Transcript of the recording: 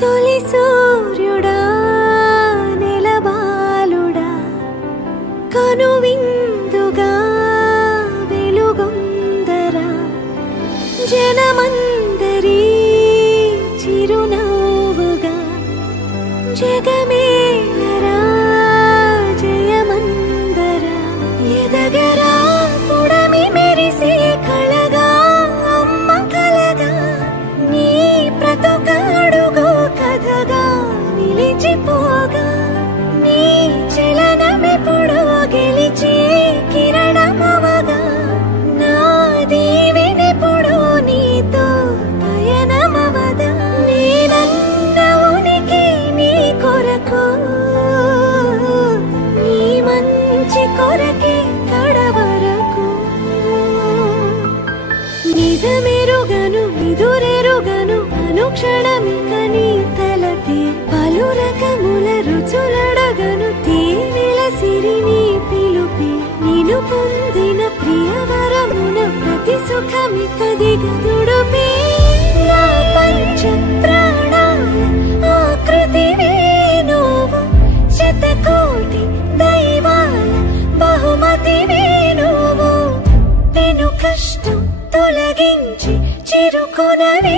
తొలి సూర్యుడా నెలబాలుడా కనువిందుగా వెలుగొందరా జనమందరి చిరునవ్వుగా జగమేలరా జయమందరా ఎదగరా పుడమి మెరిసే కళగా అమ్మ కలగా నీ ప్రతొకడుగో కథగా నిలిచిపోగా నీ చలనమెప్పుడో గెలిచే కిరణమవగా నా దీవెనెప్పుడో నీతో పయనమవదా నేనన్న ఉనికి నీ కొరకు నీ మంచి కొరకే కడవరకు నిజమెరుగను నిదురెరుగను అనుక్షణమిక నీ తలపి పలు రకముల రుచులడగను తేనెల సిరి నీ పిలుపి నిను పొందిన ప్రియవరమున ప్రతి సుఖమిక దిగదుడుపి నా పంచ ప్రాణాల ఆకృతివే నువ్వు శతకోటి దైవాల బహుమతివే నువ్వు పెను కష్టం తొలగించి చిరుకొనవే